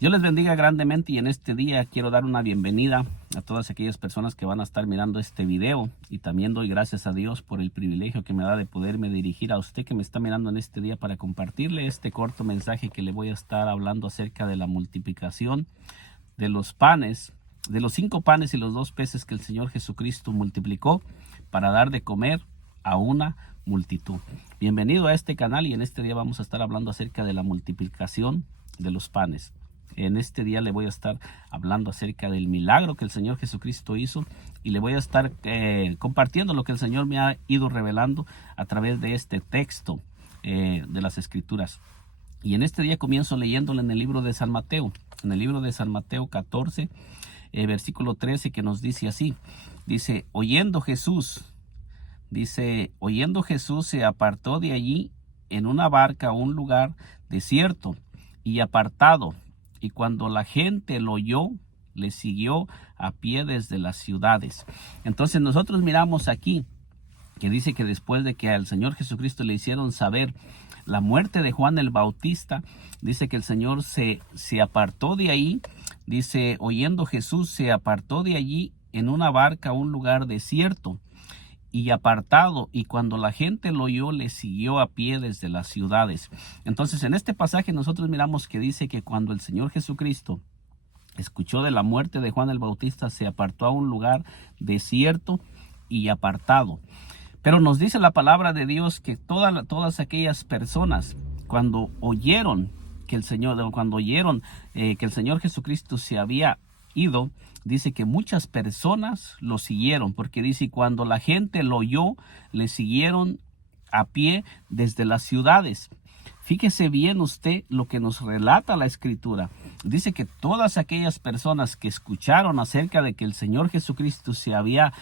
Dios les bendiga grandemente y en este día quiero dar una bienvenida a todas aquellas personas que van a estar mirando este video, y también doy gracias a Dios por el privilegio que me da de poderme dirigir a usted que me está mirando en este día para compartirle este corto mensaje que le voy a estar hablando acerca de la multiplicación de los panes, de los 5 panes y los 2 peces que el Señor Jesucristo multiplicó para dar de comer a una multitud. Bienvenido a este canal, y en este día vamos a estar hablando acerca de la multiplicación de los panes. En este día le voy a estar hablando acerca del milagro que el Señor Jesucristo hizo, y le voy a estar compartiendo lo que el Señor me ha ido revelando a través de este texto de las Escrituras. Y en este día comienzo leyéndolo en el libro de San Mateo, en el libro de San Mateo 14, versículo 13, que nos dice así. Dice, oyendo Jesús se apartó de allí en una barca a un lugar desierto y apartado, y cuando la gente lo oyó, le siguió a pie desde las ciudades. Entonces nosotros miramos aquí que dice que después de que al Señor Jesucristo le hicieron saber la muerte de Juan el Bautista, dice que el Señor se apartó de ahí. Dice, oyendo Jesús se apartó de allí en una barca a un lugar desierto y apartado, y cuando la gente lo oyó, le siguió a pie desde las ciudades. Entonces en este pasaje nosotros miramos que dice que cuando el Señor Jesucristo escuchó de la muerte de Juan el Bautista, se apartó a un lugar desierto y apartado. Pero nos dice la palabra de Dios que todas aquellas personas, cuando oyeron que el Señor Jesucristo se había ido, dice que muchas personas lo siguieron, porque dice, cuando la gente lo oyó, le siguieron a pie desde las ciudades. Fíjese bien usted lo que nos relata la Escritura. Dice que todas aquellas personas que escucharon acerca de que el Señor Jesucristo se había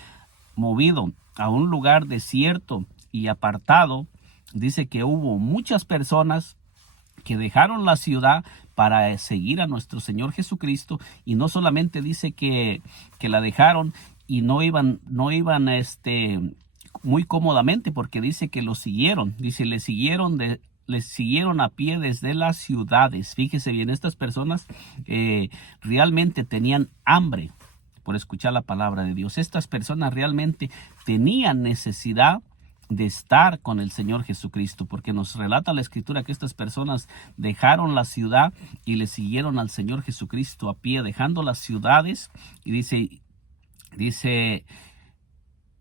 movido a un lugar desierto y apartado, dice que hubo muchas personas que dejaron la ciudad para seguir a nuestro Señor Jesucristo. Y no solamente dice que la dejaron y no iban muy cómodamente, porque dice que lo siguieron. Dice, les siguieron a pie desde las ciudades. Fíjese bien, estas personas realmente tenían hambre por escuchar la palabra de Dios. Estas personas realmente tenían necesidad de estar con el Señor Jesucristo, porque nos relata la Escritura que estas personas dejaron la ciudad y le siguieron al Señor Jesucristo a pie, dejando las ciudades. Y dice,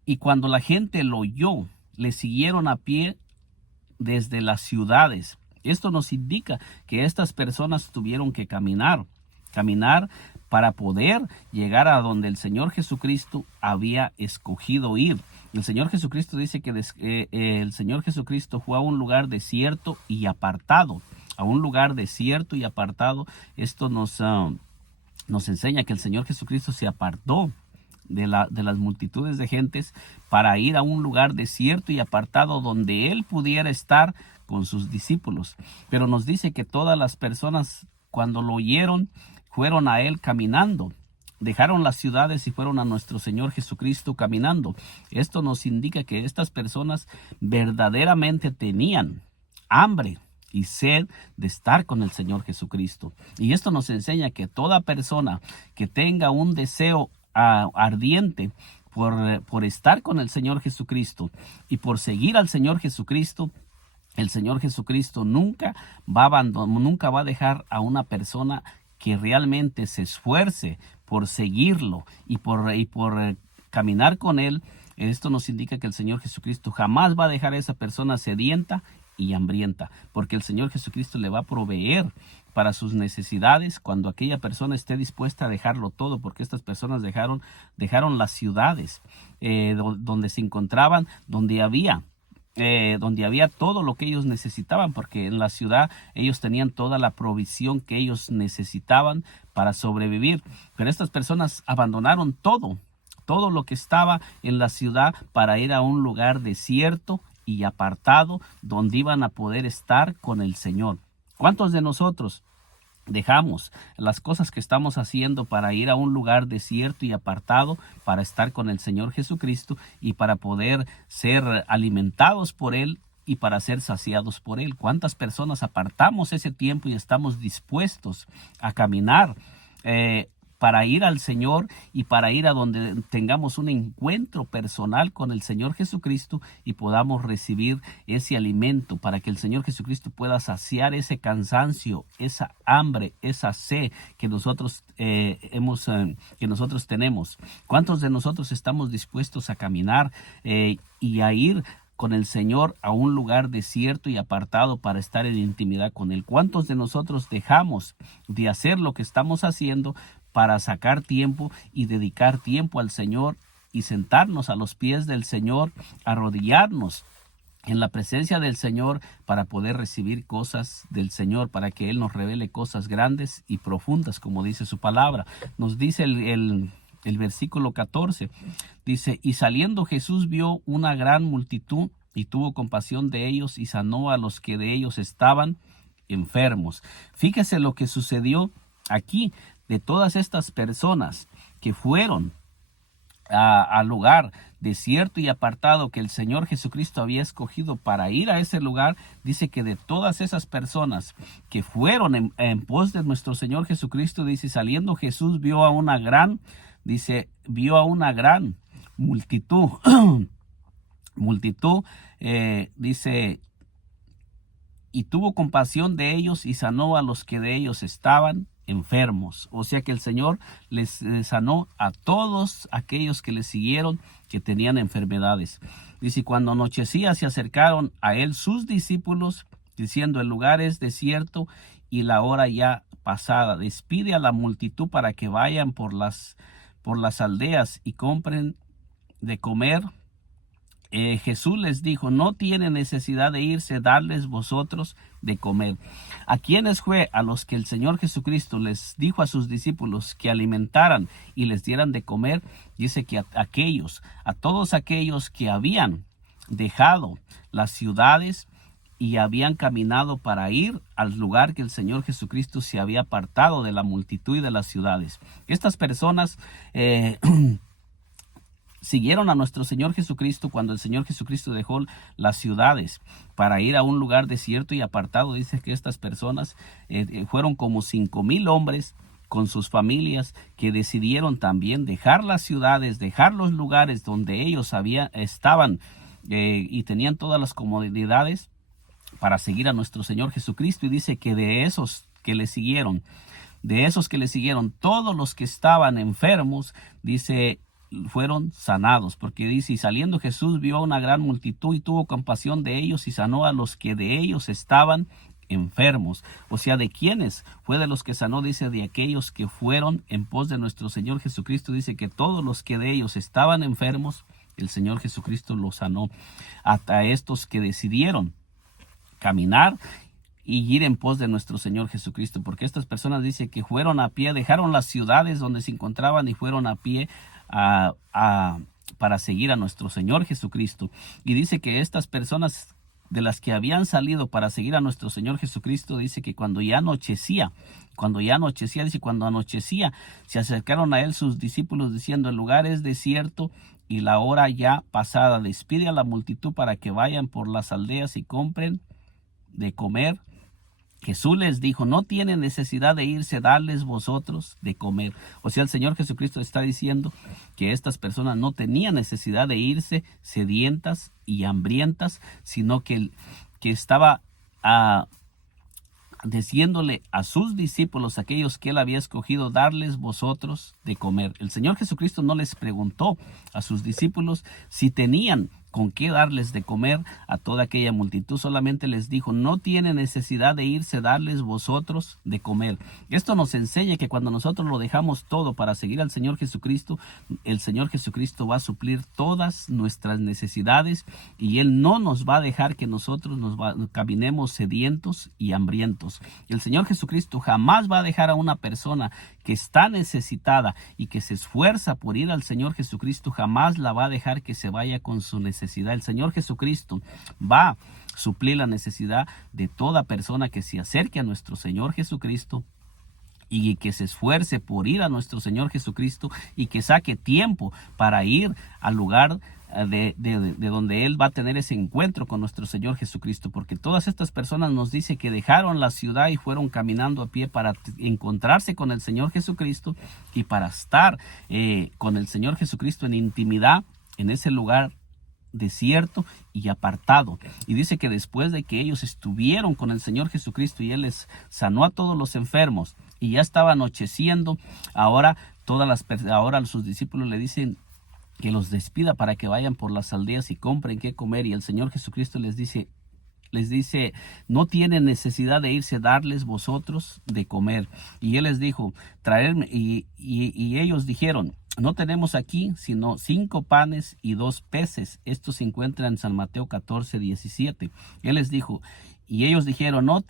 y cuando la gente lo oyó, le siguieron a pie desde las ciudades. Esto nos indica que estas personas tuvieron que caminar para poder llegar a donde el Señor Jesucristo había escogido ir. El Señor Jesucristo dice que el Señor Jesucristo fue a un lugar desierto y apartado. A un lugar desierto y apartado. Esto nos enseña que el Señor Jesucristo se apartó de las multitudes de gentes para ir a un lugar desierto y apartado donde Él pudiera estar con sus discípulos. Pero nos dice que todas las personas, cuando lo oyeron, fueron a Él caminando. Dejaron las ciudades y fueron a nuestro Señor Jesucristo caminando. Esto nos indica que estas personas verdaderamente tenían hambre y sed de estar con el Señor Jesucristo. Y esto nos enseña que toda persona que tenga un deseo ardiente por estar con el Señor Jesucristo y por seguir al Señor Jesucristo, el Señor Jesucristo nunca va a dejar a una persona que realmente se esfuerce por seguirlo y por caminar con Él. Esto nos indica que el Señor Jesucristo jamás va a dejar a esa persona sedienta y hambrienta, porque el Señor Jesucristo le va a proveer para sus necesidades cuando aquella persona esté dispuesta a dejarlo todo, porque estas personas dejaron las ciudades donde se encontraban, donde había todo lo que ellos necesitaban, porque en la ciudad ellos tenían toda la provisión que ellos necesitaban para sobrevivir. Pero estas personas abandonaron todo lo que estaba en la ciudad para ir a un lugar desierto y apartado donde iban a poder estar con el Señor. ¿Cuántos de nosotros dejamos las cosas que estamos haciendo para ir a un lugar desierto y apartado para estar con el Señor Jesucristo y para poder ser alimentados por Él y para ser saciados por Él. ¿Cuántas personas apartamos ese tiempo y estamos dispuestos a caminar para ir al Señor y para ir a donde tengamos un encuentro personal con el Señor Jesucristo y podamos recibir ese alimento para que el Señor Jesucristo pueda saciar ese cansancio, esa hambre, esa sed que nosotros tenemos? ¿Cuántos de nosotros estamos dispuestos a caminar y a ir con el Señor a un lugar desierto y apartado para estar en intimidad con Él? ¿Cuántos de nosotros dejamos de hacer lo que estamos haciendo para sacar tiempo y dedicar tiempo al Señor y sentarnos a los pies del Señor, arrodillarnos en la presencia del Señor para poder recibir cosas del Señor, para que Él nos revele cosas grandes y profundas, como dice su palabra? Nos dice el versículo 14, dice: y saliendo Jesús vio una gran multitud y tuvo compasión de ellos y sanó a los que de ellos estaban enfermos. Fíjese lo que sucedió aquí. De todas estas personas que fueron al lugar desierto y apartado que el Señor Jesucristo había escogido para ir a ese lugar, dice que de todas esas personas que fueron en pos de nuestro Señor Jesucristo, dice, saliendo Jesús vio a una gran multitud, dice, y tuvo compasión de ellos y sanó a los que de ellos estaban enfermos. O sea que el Señor les sanó a todos aquellos que le siguieron, que tenían enfermedades. Dice: cuando anochecía se acercaron a Él sus discípulos, diciendo: el lugar es desierto y la hora ya pasada. Despide a la multitud para que vayan por las aldeas y compren de comer. Jesús les dijo: no tiene necesidad de irse, darles vosotros de comer. ¿A quiénes fue? A los que el Señor Jesucristo les dijo a sus discípulos que alimentaran y les dieran de comer. Dice que a todos aquellos que habían dejado las ciudades y habían caminado para ir al lugar que el Señor Jesucristo se había apartado de la multitud y de las ciudades. Estas personas siguieron a nuestro Señor Jesucristo cuando el Señor Jesucristo dejó las ciudades para ir a un lugar desierto y apartado. Dice que estas personas fueron como 5,000 hombres con sus familias que decidieron también dejar las ciudades, dejar los lugares donde ellos estaban y tenían todas las comodidades para seguir a nuestro Señor Jesucristo. Y dice que de esos que le siguieron, todos los que estaban enfermos, dice, fueron sanados, porque dice: y saliendo Jesús vio a una gran multitud y tuvo compasión de ellos y sanó a los que de ellos estaban enfermos. O sea, ¿de quiénes? Fue de los que sanó, dice, de aquellos que fueron en pos de nuestro Señor Jesucristo. Dice que todos los que de ellos estaban enfermos, el Señor Jesucristo los sanó. Hasta estos que decidieron caminar y ir en pos de nuestro Señor Jesucristo, porque estas personas, dice, que fueron a pie, dejaron las ciudades donde se encontraban y fueron a pie para seguir a nuestro Señor Jesucristo. Y dice que estas personas de las que habían salido para seguir a nuestro Señor Jesucristo, dice que cuando ya anochecía, se acercaron a Él sus discípulos diciendo: el lugar es desierto y la hora ya pasada. Despide a la multitud para que vayan por las aldeas y compren de comer. Jesús les dijo: no tienen necesidad de irse, darles vosotros de comer. O sea, el Señor Jesucristo está diciendo que estas personas no tenían necesidad de irse sedientas y hambrientas, sino que estaba diciéndole a sus discípulos, aquellos que Él había escogido, darles vosotros de comer. El Señor Jesucristo no les preguntó a sus discípulos si tenían con qué darles de comer a toda aquella multitud. Solamente les dijo: no tiene necesidad de irse, darles vosotros de comer. Esto nos enseña que cuando nosotros lo dejamos todo para seguir al Señor Jesucristo, el Señor Jesucristo va a suplir todas nuestras necesidades y Él no nos va a dejar que nosotros caminemos sedientos y hambrientos. El Señor Jesucristo jamás va a dejar a una persona que está necesitada y que se esfuerza por ir al Señor Jesucristo, jamás la va a dejar que se vaya con su necesidad. El Señor Jesucristo va a suplir la necesidad de toda persona que se acerque a nuestro Señor Jesucristo y que se esfuerce por ir a nuestro Señor Jesucristo y que saque tiempo para ir al lugar de donde Él va a tener ese encuentro con nuestro Señor Jesucristo, porque todas estas personas nos dice que dejaron la ciudad y fueron caminando a pie para encontrarse con el Señor Jesucristo y para estar con el Señor Jesucristo en intimidad en ese lugar desierto y apartado. Y dice que después de que ellos estuvieron con el Señor Jesucristo y Él les sanó a todos los enfermos y ya estaba anocheciendo, ahora sus discípulos le dicen que los despida para que vayan por las aldeas y compren qué comer, y el Señor Jesucristo les dice, no tienen necesidad de irse, darles vosotros de comer. Y Él les dijo, traerme, y ellos dijeron, no tenemos aquí sino 5 panes y 2 peces. Esto se encuentra en San Mateo 14:17. Él les dijo, y ellos dijeron, no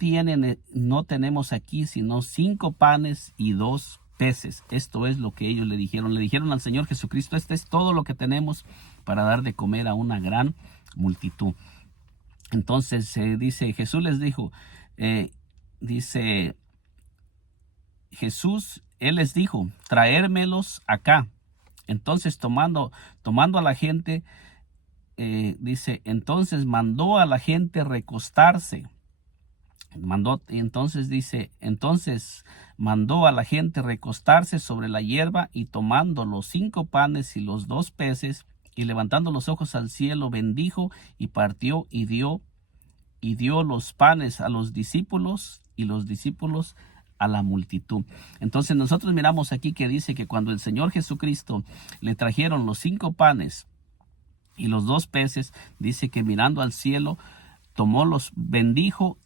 tenemos aquí sino 5 panes y 2 peces. Esto es lo que ellos le dijeron. Le dijeron al Señor Jesucristo, este es todo lo que tenemos para dar de comer a una gran multitud. Entonces dice, Jesús les dijo, Él les dijo, traérmelos acá. Entonces tomando a la gente, entonces mandó a la gente recostarse. Entonces mandó a la gente recostarse sobre la hierba, y tomando los 5 panes y los 2 peces, y levantando los ojos al cielo, bendijo y partió y dio los panes a los discípulos y los discípulos a la multitud. Entonces nosotros miramos aquí que dice que cuando el Señor Jesucristo le trajeron los 5 panes y los 2 peces, dice que mirando al cielo, bendijo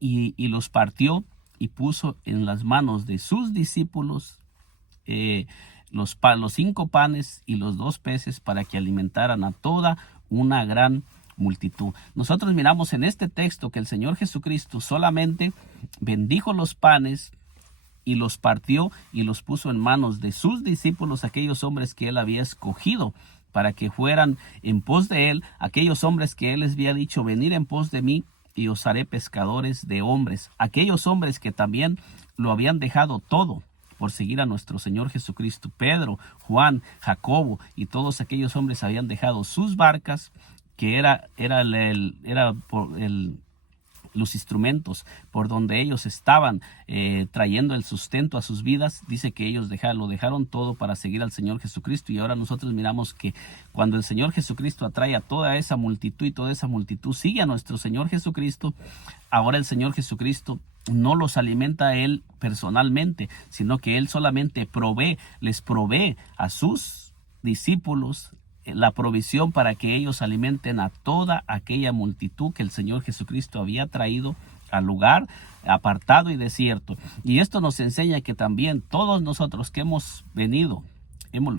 y los partió y puso en las manos de sus discípulos los 5 panes y los 2 peces para que alimentaran a toda una gran multitud. Nosotros miramos en este texto que el Señor Jesucristo solamente bendijo los panes y los partió y los puso en manos de sus discípulos, aquellos hombres que Él había escogido para que fueran en pos de Él, aquellos hombres que Él les había dicho, venid en pos de mí y os haré pescadores de hombres. Aquellos hombres que también lo habían dejado todo por seguir a nuestro Señor Jesucristo. Pedro, Juan, Jacobo y todos aquellos hombres habían dejado sus barcas, que los instrumentos por donde ellos estaban trayendo el sustento a sus vidas. Dice que ellos lo dejaron todo para seguir al Señor Jesucristo. Y ahora nosotros miramos que cuando el Señor Jesucristo atrae a toda esa multitud y toda esa multitud sigue a nuestro Señor Jesucristo, ahora el Señor Jesucristo no los alimenta a Él personalmente, sino que Él solamente les provee a sus discípulos la provisión para que ellos alimenten a toda aquella multitud que el Señor Jesucristo había traído al lugar apartado y desierto. Y esto nos enseña que también todos nosotros que hemos venido,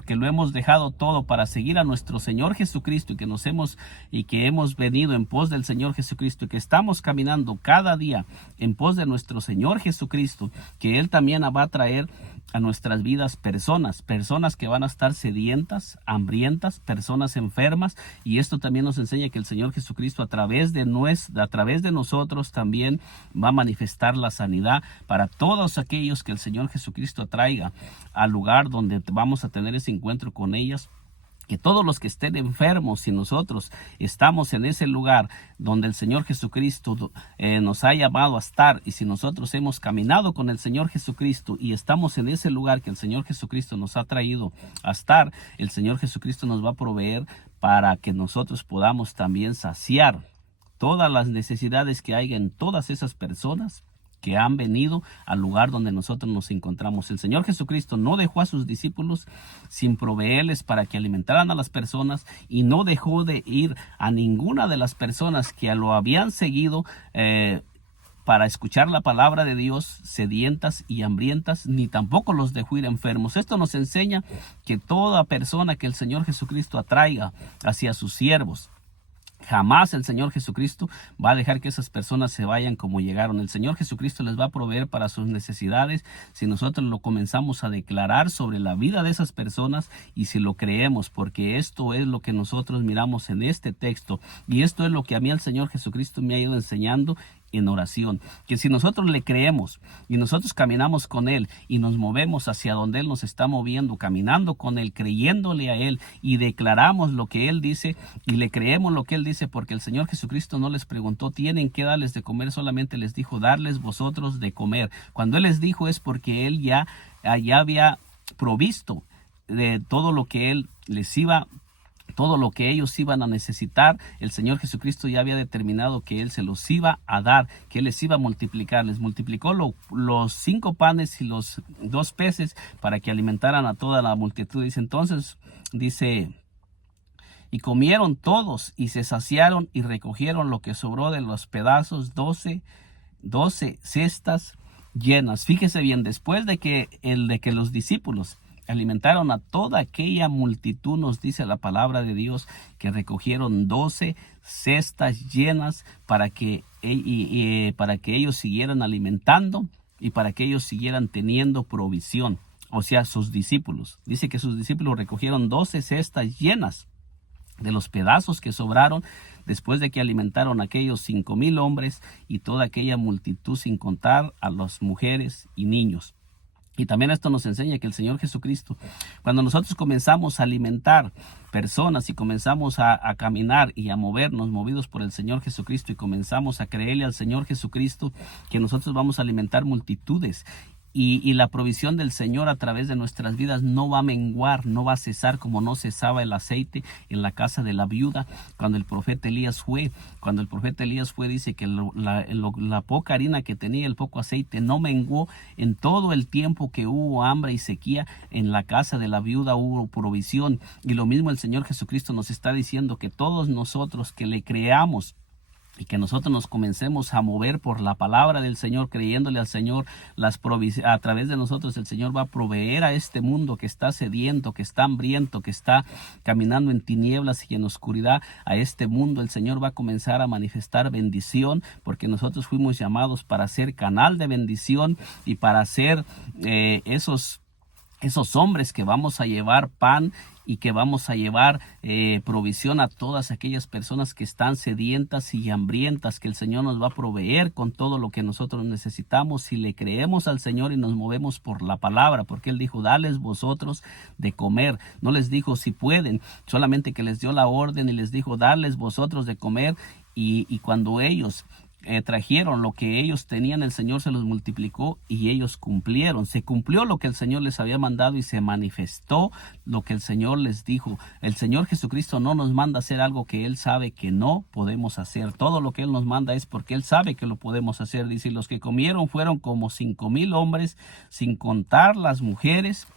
que lo hemos dejado todo para seguir a nuestro Señor Jesucristo, y que hemos venido en pos del Señor Jesucristo, y que estamos caminando cada día en pos de nuestro Señor Jesucristo, que Él también va a traer a nuestras vidas personas que van a estar sedientas, hambrientas, personas enfermas. Y esto también nos enseña que el Señor Jesucristo a través de nosotros también va a manifestar la sanidad para todos aquellos que el Señor Jesucristo traiga al lugar donde vamos a tener ese encuentro con ellas. Que todos los que estén enfermos, si nosotros estamos en ese lugar donde el Señor Jesucristo nos ha llamado a estar, y si nosotros hemos caminado con el Señor Jesucristo y estamos en ese lugar que el Señor Jesucristo nos ha traído a estar, el Señor Jesucristo nos va a proveer para que nosotros podamos también saciar todas las necesidades que hay en todas esas personas que han venido al lugar donde nosotros nos encontramos. El Señor Jesucristo no dejó a sus discípulos sin proveerles para que alimentaran a las personas, y no dejó de ir a ninguna de las personas que lo habían seguido para escuchar la palabra de Dios sedientas y hambrientas, ni tampoco los dejó ir enfermos. Esto nos enseña que toda persona que el Señor Jesucristo atraiga hacia sus siervos, jamás el Señor Jesucristo va a dejar que esas personas se vayan como llegaron. El Señor Jesucristo les va a proveer para sus necesidades si nosotros lo comenzamos a declarar sobre la vida de esas personas y si lo creemos, porque esto es lo que nosotros miramos en este texto, y esto es lo que a mí el Señor Jesucristo me ha ido enseñando en oración. Que si nosotros le creemos y nosotros caminamos con Él y nos movemos hacia donde Él nos está moviendo, caminando con Él, creyéndole a Él y declaramos lo que Él dice y le creemos lo que Él dice, porque el Señor Jesucristo no les preguntó, ¿tienen que darles de comer? Solamente les dijo, darles vosotros de comer. Cuando Él les dijo es porque Él ya había provisto de todo lo que Él les iba, todo lo que ellos iban a necesitar. El Señor Jesucristo ya había determinado que Él se los iba a dar, que Él les iba a multiplicar. Les multiplicó los 5 panes y los 2 peces para que alimentaran a toda la multitud. Dice entonces, y comieron todos y se saciaron y recogieron lo que sobró de los pedazos, 12 cestas llenas. Fíjese bien, después de que los discípulos alimentaron a toda aquella multitud, nos dice la palabra de Dios que recogieron 12 cestas llenas para que ellos siguieran alimentando y para que ellos siguieran teniendo provisión. O sea, sus discípulos. Dice que sus discípulos recogieron 12 cestas llenas de los pedazos que sobraron después de que alimentaron a aquellos 5,000 hombres y toda aquella multitud, sin contar a las mujeres y niños. Y también esto nos enseña que el Señor Jesucristo, cuando nosotros comenzamos a alimentar personas y comenzamos a caminar y a movernos, movidos por el Señor Jesucristo, y comenzamos a creerle al Señor Jesucristo, que nosotros vamos a alimentar multitudes. Y la provisión del Señor a través de nuestras vidas no va a menguar, no va a cesar como no cesaba el aceite en la casa de la viuda cuando el profeta Elías fue. Cuando el profeta Elías fue, dice que la poca harina que tenía, el poco aceite, no menguó. En todo el tiempo que hubo hambre y sequía, en la casa de la viuda hubo provisión. Y lo mismo el Señor Jesucristo nos está diciendo, que todos nosotros que le creamos y que nosotros nos comencemos a mover por la palabra del Señor, creyéndole al Señor, a través de nosotros el Señor va a proveer a este mundo que está sediento, que está hambriento, que está caminando en tinieblas y en oscuridad. A este mundo el Señor va a comenzar a manifestar bendición, porque nosotros fuimos llamados para ser canal de bendición y para ser esos hombres que vamos a llevar pan y que vamos a llevar provisión a todas aquellas personas que están sedientas y hambrientas, que el Señor nos va a proveer con todo lo que nosotros necesitamos si le creemos al Señor y nos movemos por la palabra, porque Él dijo, dales vosotros de comer. No les dijo si pueden, solamente que les dio la orden y les dijo, darles vosotros de comer. Y cuando ellos trajeron lo que ellos tenían, el Señor se los multiplicó y ellos cumplieron. Se cumplió lo que el Señor les había mandado y se manifestó lo que el Señor les dijo. El Señor Jesucristo no nos manda a hacer algo que Él sabe que no podemos hacer. Todo lo que Él nos manda es porque Él sabe que lo podemos hacer. Dice, los que comieron fueron como 5,000 hombres, sin contar las mujeres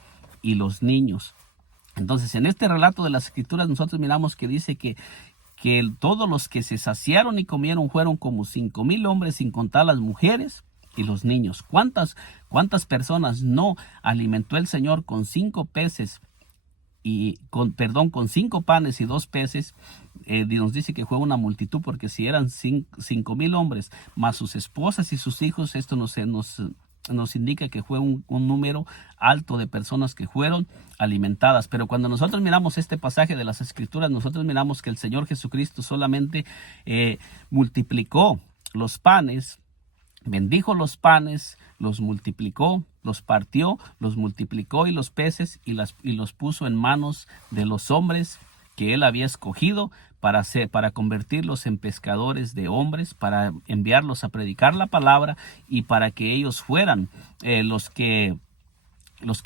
y los niños. Entonces, en este relato de las Escrituras nosotros miramos que dice que todos los que se saciaron y comieron fueron como 5,000 hombres, sin contar las mujeres y los niños. ¿Cuántas personas no alimentó el Señor con 5 peces con 5 panes y 2 peces? Nos dice que fue una multitud, porque si eran 5,000 hombres más sus esposas y sus hijos, esto nos indica que fue un número alto de personas que fueron alimentadas. Pero cuando nosotros miramos este pasaje de las Escrituras, nosotros miramos que el Señor Jesucristo solamente multiplicó los panes, bendijo los panes, los multiplicó, los partió, los multiplicó, y los peces, y los puso en manos de los hombres que Él había escogido para convertirlos en pescadores de hombres, para enviarlos a predicar la palabra y para que ellos fueran los que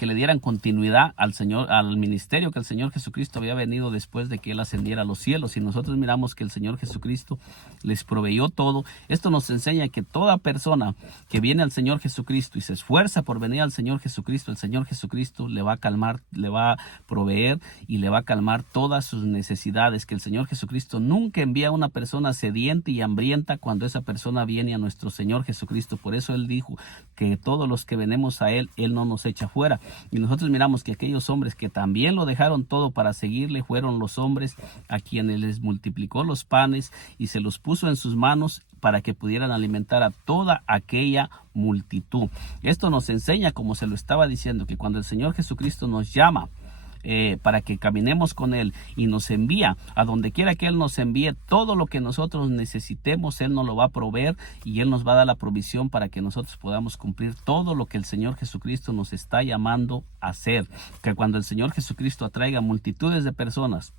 le dieran continuidad al ministerio que el Señor Jesucristo había venido después de que Él ascendiera a los cielos. Y nosotros miramos que el Señor Jesucristo les proveyó todo. Esto nos enseña que toda persona que viene al Señor Jesucristo y se esfuerza por venir al Señor Jesucristo, el Señor Jesucristo le va a calmar, le va a proveer y le va a calmar todas sus necesidades. Que el Señor Jesucristo nunca envía a una persona sedienta y hambrienta cuando esa persona viene a nuestro Señor Jesucristo. Por eso Él dijo que todos los que venimos a Él, Él no nos echa fuera. Y nosotros miramos que aquellos hombres que también lo dejaron todo para seguirle fueron los hombres a quienes les multiplicó los panes y se los puso en sus manos para que pudieran alimentar a toda aquella multitud. Esto nos enseña, como se lo estaba diciendo, que cuando el Señor Jesucristo nos llama para que caminemos con Él, y nos envía a donde quiera que Él nos envíe. Todo lo que nosotros necesitemos, Él nos lo va a proveer, y Él nos va a dar la provisión para que nosotros podamos cumplir todo lo que el Señor Jesucristo nos está llamando a hacer. Que cuando el Señor Jesucristo atraiga multitudes de personas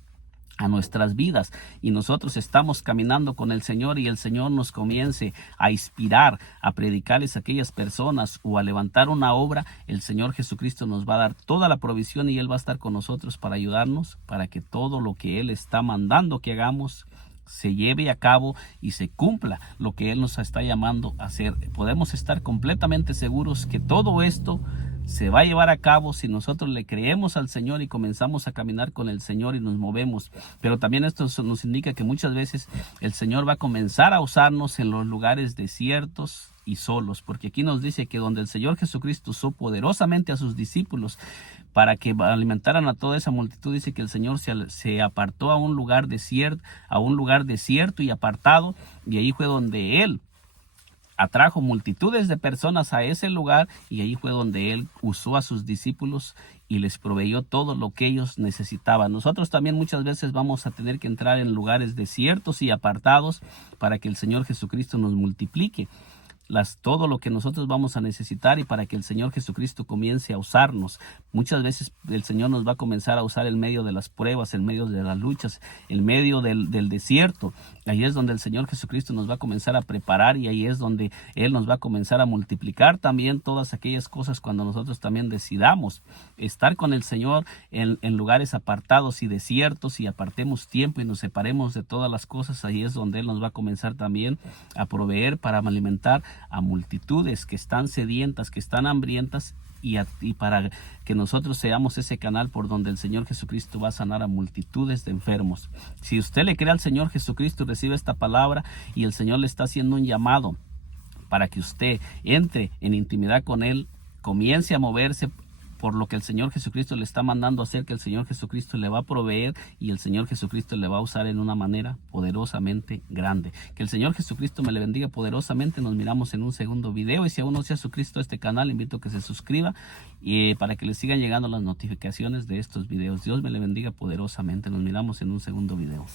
a nuestras vidas y nosotros estamos caminando con el Señor, y el Señor nos comience a inspirar a predicarles a aquellas personas o a levantar una obra, el Señor Jesucristo nos va a dar toda la provisión, y Él va a estar con nosotros para ayudarnos, para que todo lo que Él está mandando que hagamos se lleve a cabo y se cumpla lo que Él nos está llamando a hacer. Podemos estar completamente seguros que todo esto se va a llevar a cabo si nosotros le creemos al Señor y comenzamos a caminar con el Señor y nos movemos. Pero también esto nos indica que muchas veces el Señor va a comenzar a usarnos en los lugares desiertos y solos, porque aquí nos dice que donde el Señor Jesucristo usó poderosamente a sus discípulos para que alimentaran a toda esa multitud, dice que el Señor se apartó a un lugar desierto y apartado, y ahí fue donde Él atrajo multitudes de personas a ese lugar, y ahí fue donde Él usó a sus discípulos y les proveyó todo lo que ellos necesitaban. Nosotros también muchas veces vamos a tener que entrar en lugares desiertos y apartados para que el Señor Jesucristo nos multiplique todo lo que nosotros vamos a necesitar, y para que el Señor Jesucristo comience a usarnos. Muchas veces el Señor nos va a comenzar a usar en medio de las pruebas, en medio de las luchas, en medio del desierto. Ahí es donde el Señor Jesucristo nos va a comenzar a preparar, y ahí es donde Él nos va a comenzar a multiplicar también todas aquellas cosas, cuando nosotros también decidamos estar con el Señor en lugares apartados y desiertos, y apartemos tiempo y nos separemos de todas las cosas. Ahí es donde Él nos va a comenzar también a proveer para alimentar a multitudes que están sedientas, que están hambrientas, y para que nosotros seamos ese canal por donde el Señor Jesucristo va a sanar a multitudes de enfermos. Si usted le cree al Señor Jesucristo y recibe esta palabra, y el Señor le está haciendo un llamado para que usted entre en intimidad con Él, comience a moverse por lo que el Señor Jesucristo le está mandando a hacer, que el Señor Jesucristo le va a proveer, y el Señor Jesucristo le va a usar en una manera poderosamente grande. Que el Señor Jesucristo me le bendiga poderosamente. Nos miramos en un segundo video, y si aún no se ha suscrito a este canal, invito a que se suscriba, y para que le sigan llegando las notificaciones de estos videos. Dios me le bendiga poderosamente. Nos miramos en un segundo video.